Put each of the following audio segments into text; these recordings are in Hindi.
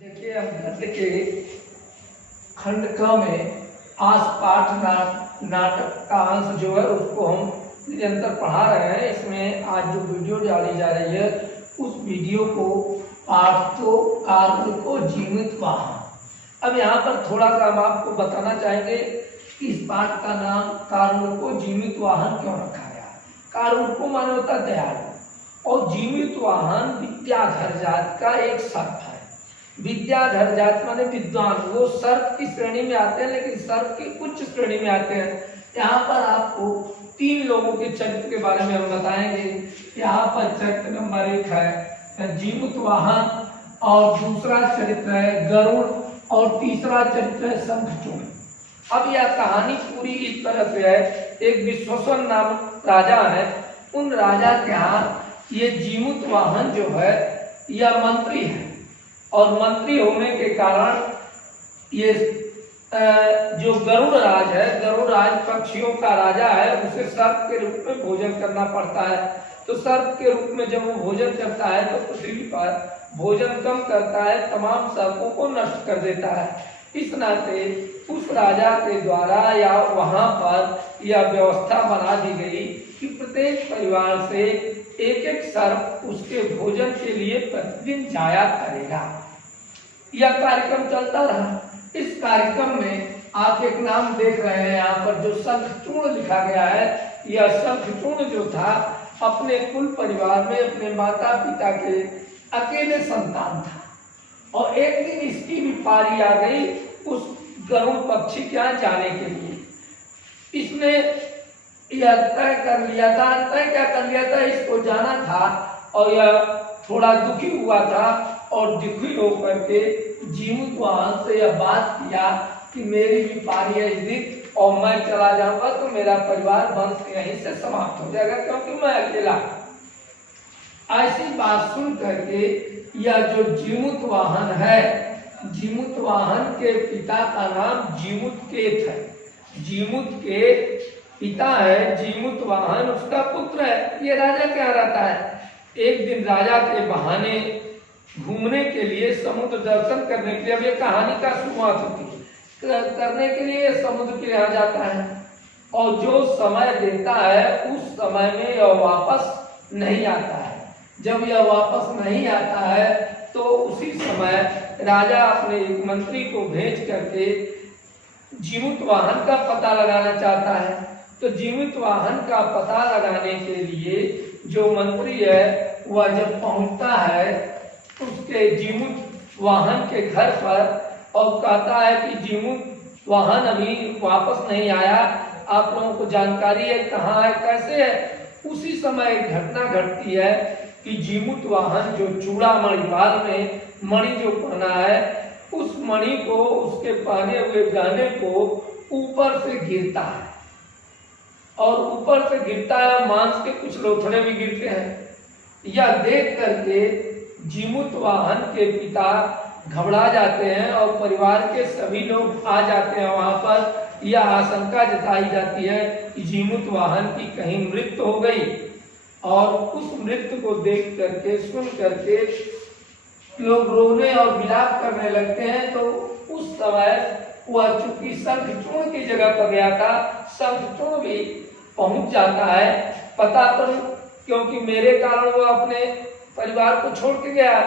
देखिए, हम गद्य के खंड क में आसपाठ नाटक का अंश जो है उसको हम निरंतर पढ़ा रहे हैं। इसमें आज जो वीडियो डाली जा रही है उस वीडियो को पार्थो कार्य को जीवित वाहन। अब यहाँ पर थोड़ा सा हम आपको बताना चाहेंगे कि इस पाठ का नाम कार्य को जीवित वाहन क्यों रखा गया। कार्य को माने होता दयालु और जीवित वाहन विद्याधर जात का एक सर्प है। विद्याधर जात माने विद्वान, वो सर्प की श्रेणी में आते हैं, लेकिन सर्प की उच्च श्रेणी में आते हैं। यहाँ पर आपको 3 लोगों के चरित्र के बारे में हम बताएंगे। यहाँ पर चरित्र नंबर 1 है जीवित वाहन, और दूसरा चरित्र है गरुड़, और तीसरा चरित्र है शंखचूड़। अब यह कहानी पूरी इस तरह से है। एक विश्वसन नाम राजा है, उन राजा के यहाँ ये जीवित वाहन जो है यह मंत्री है, और मंत्री होने के कारण ये जो गरुड़ राज है, गरुड़ राज पक्षियों का राजा है, उसे सर्प के रूप में भोजन करना पड़ता है। तो सर्प के रूप में जब वो भोजन करता है तो पृथ्वी पर भोजन कम करता है, तमाम सर्पों को नष्ट कर देता है। इस नाते उस राजा के द्वारा या वहां पर यह व्यवस्था बना दी गई कि प्रत्येक परिवार से एक सर्प उसके भोजन के लिए प्रतिदिन जाया करेगा। यह कार्यक्रम चलता रहा। इस कार्यक्रम में आप एक नाम देख रहे हैं यहाँ पर जो शंखचूड़ लिखा गया है। यह शंखचूड़ जो था अपने कुल परिवार में अपने माता पिता के अकेले संतान था, और एक दिन इसकी भी पारी आ गई उस गरुड़ पक्षी के यहाँ जाने के लिए। इसने यह तय कर लिया था। क्या कर लिया था, इसको जाना था, और यह थोड़ा दुखी हुआ था, और दुखी होकर के जीवित वाहन से यह बात किया कि मेरी भी पारी है इस दिन, और मैं चला जाऊंगा तो मेरा परिवार वंश यहीं से समाप्त हो जाएगा, क्योंकि मैं अकेला। ऐसी बात सुन करके यह जो जीवित वाहन है, जीवित वाहन के पिता का नाम जीवित केत है। जीवित के पिता है जीवित वाहन, उसका पुत्र है। ये राजा क्या रहता है, एक दिन राजा के बहाने घूमने के लिए समुद्र दर्शन करने के लिए, अब ये कहानी का शुरुआत होती है, करने के लिए समुद्र के यहाँ जाता है, और जो समय देता है उस समय में यह वापस नहीं आता है। जब यह वापस नहीं आता है तो उसी समय राजा अपने एक मंत्री को भेज करके जीवित वाहन का पता लगाना चाहता है। तो जीवित वाहन का पता लगाने के लिए जो मंत्री है वह जब पहुंचता है उसके जीवित वाहन के घर पर, और कहता है कि जीवित वाहन अभी वापस नहीं आया, आप लोगों को जानकारी है कहाँ है, कैसे है। उसी समय एक घटना घटती है कि जीवित वाहन जो चूड़ामणि, बाल में मणि जो पहना है, उस मणि को, उसके पहने हुए गहने को ऊपर से गिरता है, और ऊपर से गिरता है, मांस के कुछ लोथड़े भी गिरते हैं। यह देख करके जीवित वाहन के पिता घबरा जाते हैं, और परिवार के सभी लोग आ जाते हैं वहां पर। यह आशंका जताई जाती है कि जीवित वाहन की कहीं मृत्यु हो गई, और उस मृत्यु को देख करके, सुन करके लोग रोने और विलाप करने लगते हैं। तो उस समय वह चूंकि शंखचूड़ की जगह पर गया था, शंखचूड़ भी पहुंच जाता है पता तो, क्योंकि मेरे कारण वो अपने परिवार को छोड़ के गया।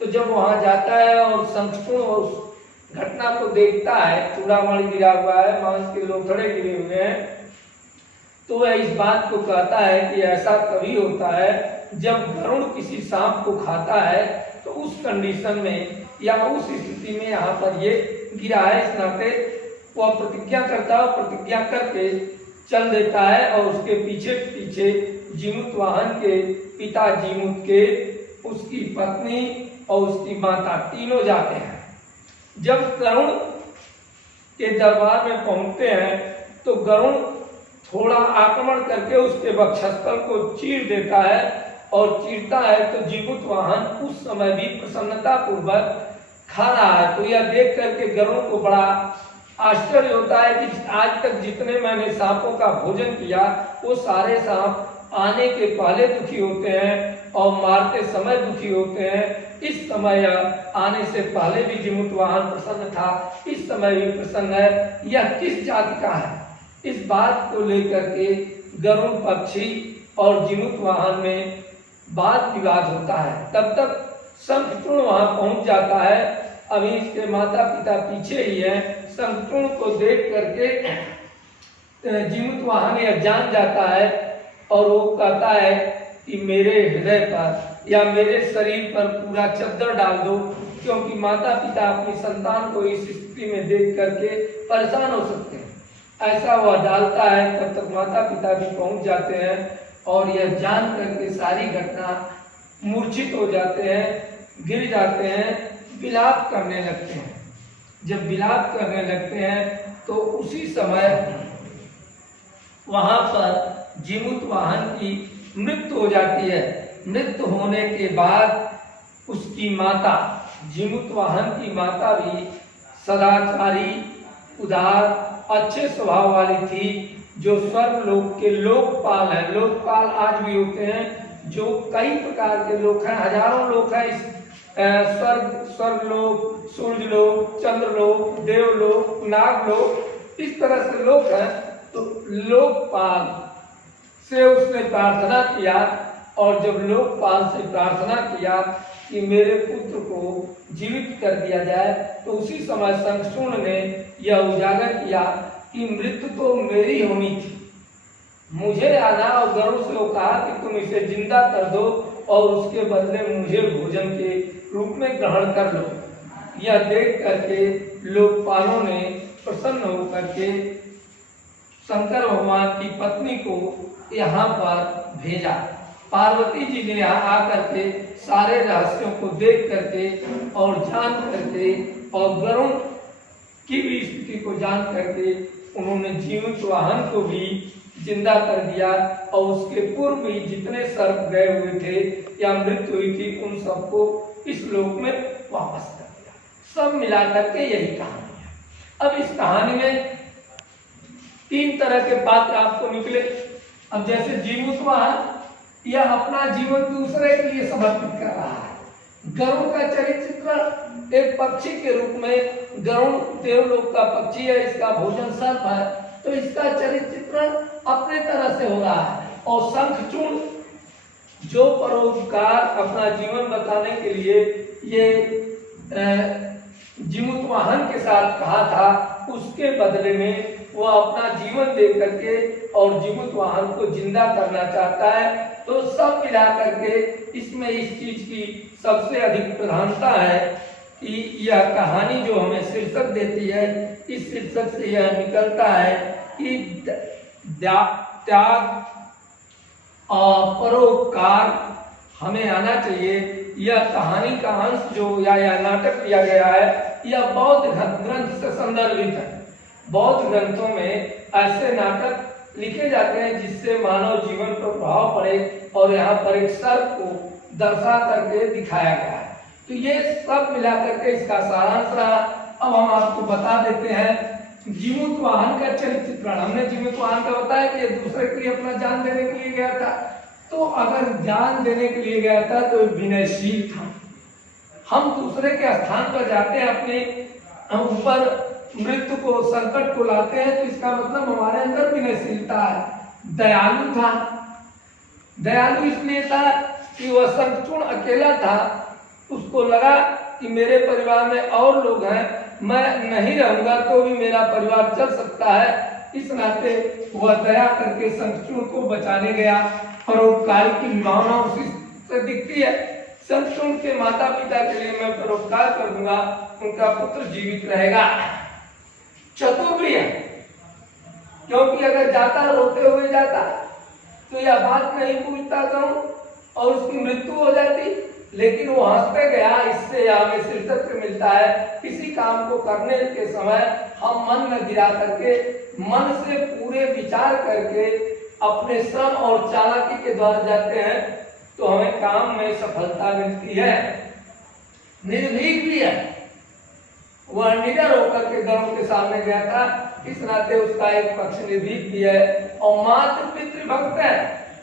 तो जब वहां जाता है और शंखचूड़ उस घटना को देखता है, चूड़ामणि गिरा हुआ है, मांस के लोथड़े गिरे हुए हैं, तो वह इस बात को कहता है कि ऐसा कभी होता है जब गरुड़ किसी सांप को खाता है, तो उस कंडीशन में या उस स्थिति में यहाँ पर ये गिरा है। इस नाते वह प्रतिज्ञा करता है, प्रतिज्ञा करके चल देता है, और उसके पीछे पीछे जीवित वाहन के पिता जीवित के, उसकी पत्नी और उसकी माता तीनों जाते हैं। जब गरुड़ के दरबार में पहुंचते हैं तो गरुड़ थोड़ा आक्रमण करके उसके वक्षस्थल को चीर देता है, और चीरता है तो जीवित वाहन उस समय भी प्रसन्नता पूर्वक खा रहा है। तो यह देख करके गरुड़ को बड़ा आश्चर्य होता है कि आज तक जितने मैंने सांपों का भोजन किया वो सारे सांप आने के पहले दुखी होते हैं और मारते समय दुखी होते हैं। इस समय या आने से पहले भी जिमुतवाहन प्रसन्न था, इस समय भी प्रसन्न है। यह किस जाति का है, इस बात को लेकर के गरुड़ पक्षी और जिमुतवाहन में वाद विवाद होता है। तब तक शंखचूर्ण वहां पहुंच जाता है। अभी इसके माता पिता पीछे ही हैं। शंखचूर्ण को देख करके जिमुतवाहन यह जान जाता है और वो कहता है कि मेरे हृदय पर या मेरे शरीर पर पूरा चद्दर डाल दो, क्योंकि माता पिता अपनी संतान को इस स्थिति में देख करके परेशान हो सकते हैं। ऐसा वह डालता है। तब तक माता पिता भी पहुंच जाते हैं और यह जान करके सारी घटना मूर्छित हो जाते हैं, गिर जाते हैं, विलाप करने लगते हैं। जब विलाप करने लगते हैं तो उसी समय वहां पर जिमुतवाहन की मृत्यु हो जाती है। मृत्यु होने के बाद उसकी माता, जिमुतवाहन की माता भी सदाचारी, उदार, अच्छे स्वभाव वाली थी, जो स्वर्गलोक के लोकपाल है। लोकपाल आज भी होते हैं, जो कई प्रकार के लोक हैं, हजारों लोक हैं। इस स्वर्गलोक, सूर्यलोक, चंद्रलोक, देवलोक, नागलोक, इस तरह से लोक हैं। तो लोकपाल से उसने प्रार्थना किया और जब लोकपाल से प्रार्थना किया कि मेरे पुत्र को जीवित कर दिया जाए, तो उसी समय शंखचूर्ण ने यह उजागर किया कि मृत्यु तो मेरी होनी थी, मुझे आना। और गरुड़ से वो कहा कि तुम इसे जिंदा कर दो और उसके बदले मुझे भोजन के रूप में ग्रहण कर लो। यह देख करके लोकपालों ने प्रसन्न होकर के शंकर भगवान की पत्नी को यहाँ पर भेजा। पार्वती जी ने यहाँ आकर के सारे रहस्यों को देख करके और जान करके और गरुड़ की भी स्थिति को जान करके उन्होंने जिमुतवाहन को भी जिंदा कर दिया और उसके पूर्व भी जितने सर्प गए हुए थे या मृत्यु हुई थी उन सबको इस लोक में वापस कर दिया। सब मिलाकर के यही कहानी है। अब इस कहानी में 3 तरह के पात्र आपको निकले। अब जैसे जिमुतवाहन यह अपना जीवन दूसरे के लिए समर्पित कर रहा है। गरुड़ का चरित्र एक पक्षी के रूप में, गरुड़ देवलोक का पक्षी है, इसका भोजन सर्प है, तो इसका चरित्र अपने तरह से हो रहा है। और शंखचूर्ण जो परोपकार अपना जीवन बताने के लिए ये जिमुतवाहन के साथ कहा था, उसके बदले में वो अपना जीवन दे करके और जिमुतवाहन को जिंदा करना चाहता है। तो सब मिला करके इसमें इस चीज की सबसे अधिक प्रधानता है कि यह कहानी जो हमें शीर्षक देती है, इस शीर्षक से यह निकलता है कि त्याग और परोपकार हमें आना चाहिए। यह कहानी का अंश जो या नाटक किया गया है, यह बौद्ध ग्रंथ से संदर्भित है। बौद्ध ग्रंथों में ऐसे नाटक लिखे जाते हैं जिससे मानव जीवन पर प्रभाव पड़े और यहाँ पर एक सर्प को दर्शा करके दिखाया गया है। तो ये सब मिला करके इसका सारांश रहा। अब हम आपको बता देते हैं जिमुतवाहन का चरित्र। हमने जिमुतवाहन का बताया कि दूसरे के लिए अपना जान देने के लिए गया था। तो अगर जान देने के लिए गया था तो विनयशील था। हम दूसरे के स्थान पर जाते हैं, अपने ऊपर मृत्यु को, संकट को लाते हैं, तो इसका मतलब हमारे अंदर विनयशीलता है। दयालु था। दयालु इसलिए था कि वह शंखचूर्ण अकेला था, उसको लगा कि मेरे परिवार में और लोग हैं, मैं नहीं रहूंगा तो भी मेरा परिवार चल सकता है। इस नाते वह दया करके शंखचूर्ण को बचाने गया। परोपकार की भावना उसी से दिखती है। शंखचूर्ण के माता पिता के लिए मैं परोपकार कर दूंगा, उनका पुत्र जीवित रहेगा। चतुर भी है, क्योंकि अगर जाता रोते हुए जाता तो यह बात नहीं पूछता करूं और उसकी मृत्यु हो जाती, लेकिन वो हंसते गया। इससे हमें शीर्षक मिलता है, किसी काम को करने के समय हम मन में गिरा करके, मन से पूरे विचार करके अपने श्रम और चालाकी के द्वारा जाते हैं तो हमें काम में सफलता मिलती है। निर्भीक भी है, वह निडर होकर के गरुड़ के सामने गया था, इस नाते उसका एक पक्ष निर्भीक भी है और मातृ पितृभक्त है।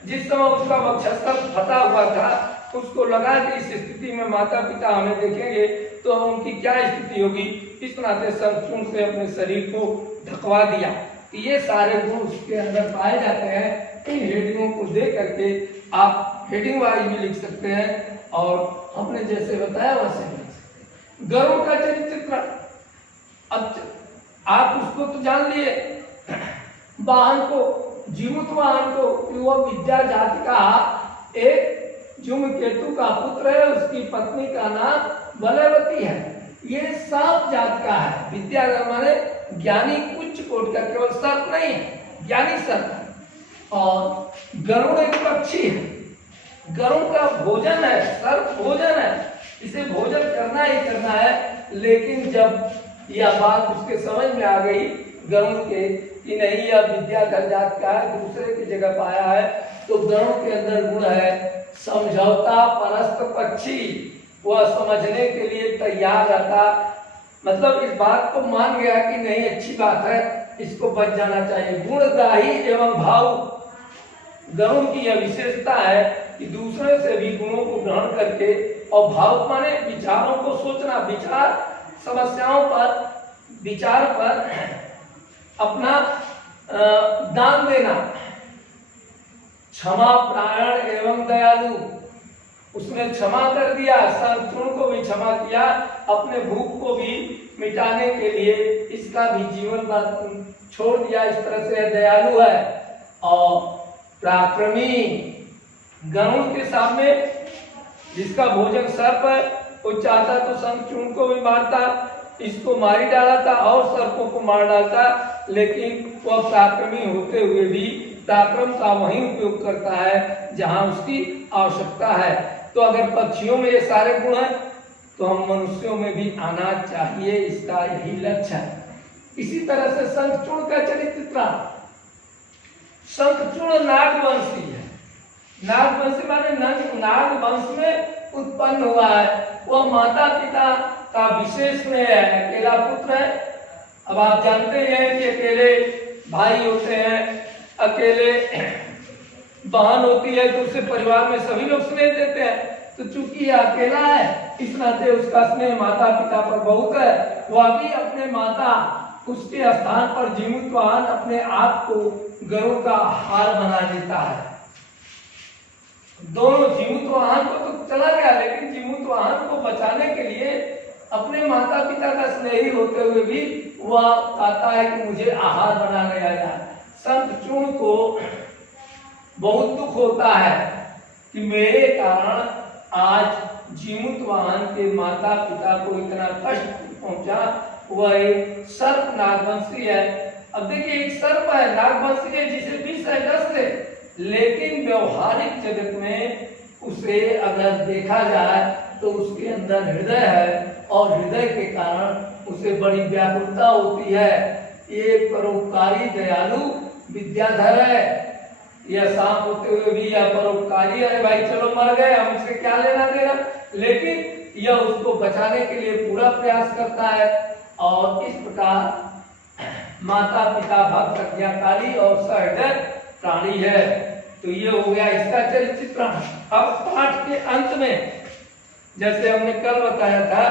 जिस समय उसका वक्षस्थल फटा हुआ था, उसको लगा कि इस स्थिति में माता पिता हमें देखेंगे तो उनकी क्या स्थिति होगी, इस नाते शंखचूर्ण से अपने शरीर को ढकवा दिया। ये सारे गुण उसके अंदर पाए जाते हैं। इन हेडिंगों को देख करके आप हेडिंग वाइज भी लिख सकते हैं और हमने जैसे बताया वैसे लिख सकते हैं। गरुड़ का चरित्र, अब आप उसको तो जान लिए, वाहन को, जीमूत वाहन को, वह विद्या जाति का एक धूमकेतु का पुत्र है, उसकी पत्नी का नाम बलवती है। ये सांप जात का है। विद्याधर माने ज्ञानी, उच्च कोटि का, केवल सर्प नहीं है, ज्ञानी सर्प है। और गरुड़ एक पक्षी है, गरुड़ का भोजन है, सर्प भोजन है, इसे भोजन करना ही करना है। लेकिन जब यह बात उसके समझ में आ गई गरुड़ के कि नहीं यह विद्याधर जात का है, दूसरे की जगह पाया है, तो गरुड़ के अंदर गुण है समझौता परस्त पक्षी। वह समझने के लिए तैयार रहता, मतलब इस बात को मान गया कि नहीं अच्छी बात है, इसको बच जाना चाहिए। गुणग्राही एवं भावुक, गरुड़ की यह विशेषता है कि दूसरे से भी गुणों को ग्रहण करके, और भावुक माने विचारों को सोचना, विचार समस्याओं पर, विचार पर अपना दान देना। क्षमा प्राण एवं दयालु, उसने क्षमा कर दिया, शंखचूर्ण को भी क्षमा किया, अपने भूख को भी मिटाने के लिए इसका भी जीवन छोड़ दिया। इस तरह से दयालु है। और पराक्रमी, गरुड़ के सामने जिसका भोजन सर्प है, वो चाहता तो शंखचूर्ण को भी मारता, इसको मारी डाला था और सर्पों को मार डालता, लेकिन वह पराक्रमी होते हुए भी पराक्रम का वही उपयोग करता है जहां उसकी आवश्यकता है। तो अगर पक्षियों में ये सारे गुण हैं तो हम मनुष्यों में भी आना चाहिए, इसका यही लक्ष्य है। इसी तरह से शंखचूर्ण का चरित्र, शंखचूर्ण नागवंशी है। नागवंशी माने नागवंश में उत्पन्न हुआ है। वह माता पिता का विशेष में है, अकेला पुत्र है। अब आप जानते हैं कि अकेले भाई होते हैं, अकेले बहन होती है, तो उसे परिवार में सभी लोग स्नेह देते हैं। तो चूंकि यह अकेला है, इस नाते उसका स्नेह माता पिता पर बहुत है। वह भी अपने माता, उसके स्थान पर जीमूत वाहन अपने आप को गरुड़ का हार बना लेता है। दोनों जीमूत वाहन को तो चला गया, लेकिन जीमूत वाहन को बचाने के लिए अपने माता पिता का स्नेही होते हुए भी वह कहता है कि मुझे आहार बना लिया जाए। शंखचूर्ण को बहुत दुख होता है कि मेरे कारण आज जीमूत वाहन के माता पिता को इतना कष्ट पहुंचा। वह एक सर्प नागवंशी है। अब देखिए, एक सर्प है, नागवंशी है, जिसे विष है, डस ले, लेकिन व्यवहारिक जगत में उसे अगर देखा जाए तो उसके अंदर हृदय है, और हृदय के कारण उसे बड़ी व्याकुलता होती है। ये परोपकारी दयालु विद्याधर है। यह सांप होते हुए भी यह परोपकारी, अरे भाई चलो मर गए, हमसे क्या लेना देना, लेकिन यह उसको बचाने के लिए पूरा प्रयास करता है। और इस प्रकार माता पिता भक्त आज्ञाकारी और सहृदय प्राणी है। तो ये हो गया इसका चरित्र। अब पाठ के अंत में जैसे हमने कल बताया था,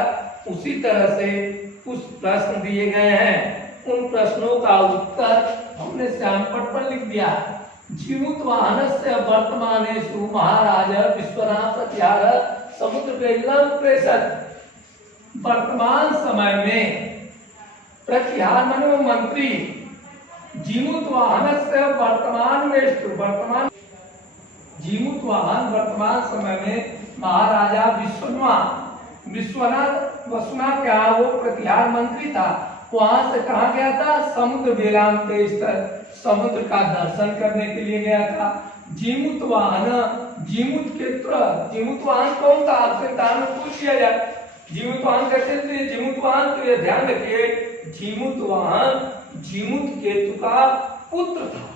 उसी तरह से कुछ प्रश्न दिए गए हैं। उन प्रश्नों का उत्तर हमने श्यामपट पर लिख दिया। जीमूत वाहनस्य वर्तमानेषु महाराज विश्वनाथ प्रत्यार समुद्र बेलम प्रेषद। वर्तमान समय में प्रत्यार मनो मंत्री जीमूत वाहनस्य वर्तमान जीमूत वाहन वर्तमान समय में महाराजा विश्वनाथ वसुना क्या, वो प्रतिहार मंत्री था। वहां से कहा गया था, समुद्र बेलाम के स्तर, समुद्र का दर्शन करने के लिए गया था। जीमूत वाहन, जीमूत केतु, जीमूत वाहन कौन था, आपसे दान पूछ लिया जाए। जीमूत वाहन कैसे थे? जीमूत वाहन, तो ये ध्यान रखिए, जीमूत वाहन जीमूत केतु का पुत्र था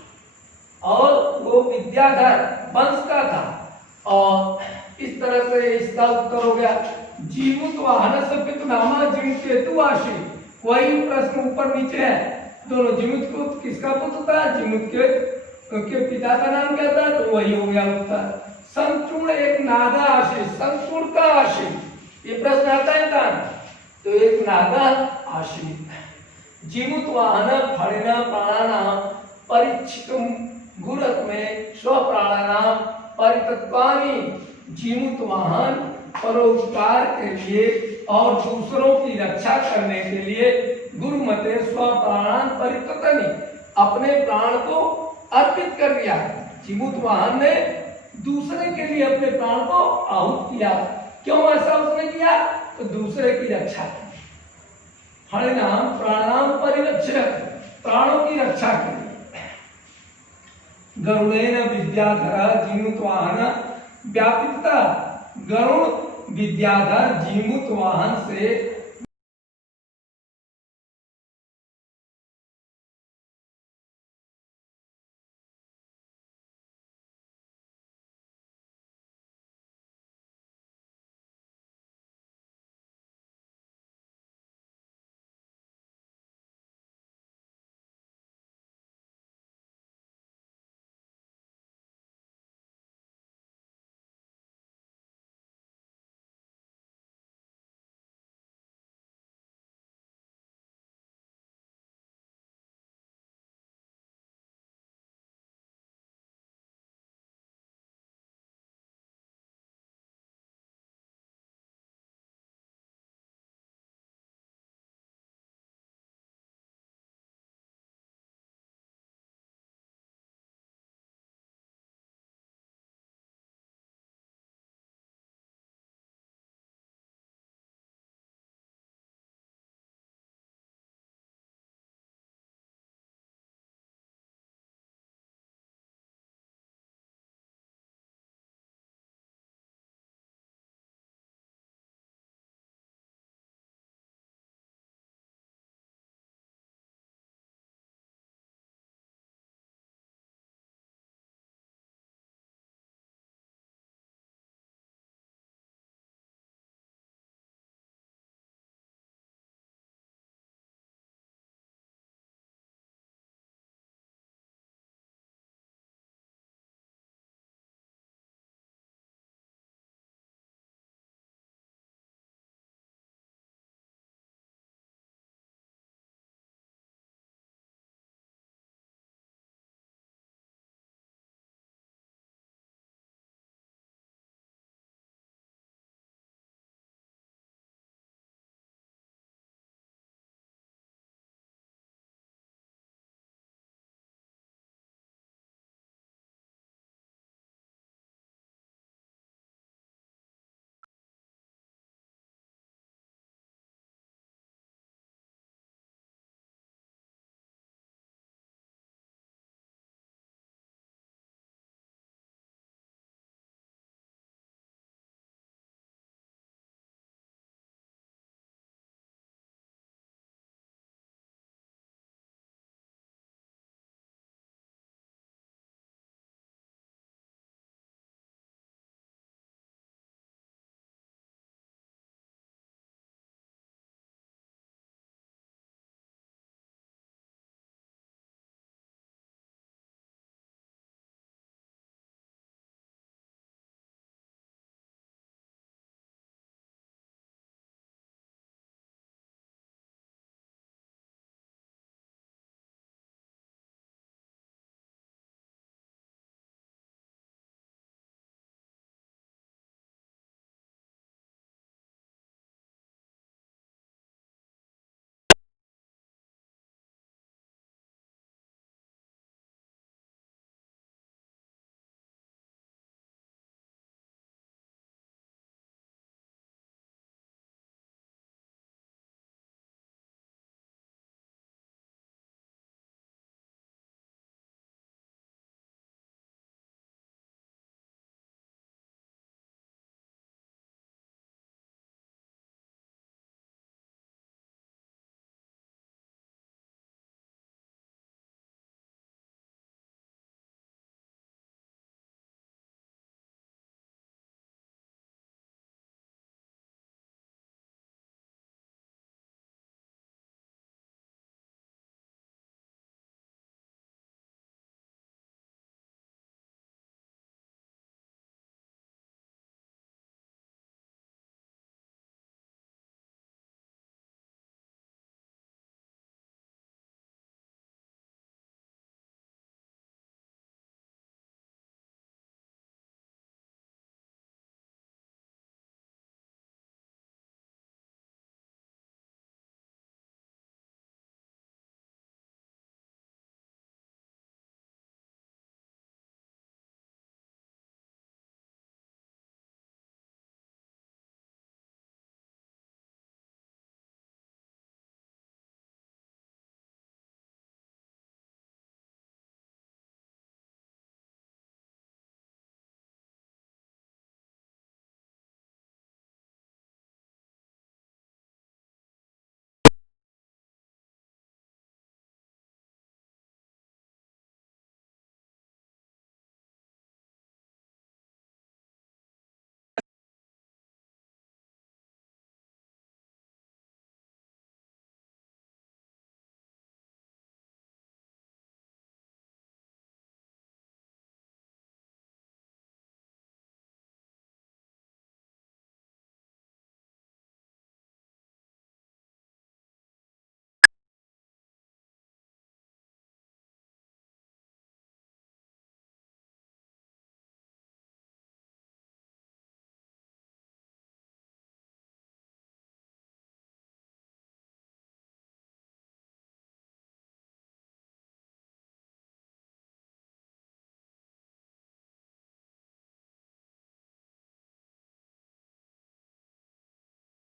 और वो विद्याधर वंश का था। और इस तरह से इसका उत्तर हो गया। जीमूत वाहन से पितृनामा जीमूत केतु आशी। वही प्रश्न ऊपर नीचे है, दोनों। जीमूत को किसका पुत्र था? जीमूत क्योंकि पिता का नाम क्या था, तो वही हो गया उत्तर। संचूर्ण एक नागा आश्रित, संचूर्ण का आश्रित, ये प्रश्न आता है था, तो एक नागा आश्रित। जीमुत वाहन फणिना प्राणानाम परिच्छितुम गुरत में स्व प्राणानाम परितत्वानि। जीमुत वाहन परोपकार के लिए और दूसरों की रक्षा करने के लिए गुरुमते स्व प्राणान परितत्वानि, अपने प्राण को अर्पित कर दिया। जीमुत वाहन ने दूसरे के लिए अपने प्राण को आहुत किया। क्यों ऐसा उसने किया, तो दूसरे की रक्षा की। फणिनाम प्राणाम परिरक्षक, प्राणों की रक्षा के लिए। गरुड़ेन विद्याधर जीमुत वाहन व्यापिता, गरुड़ विद्याधर जीमुत वाहन से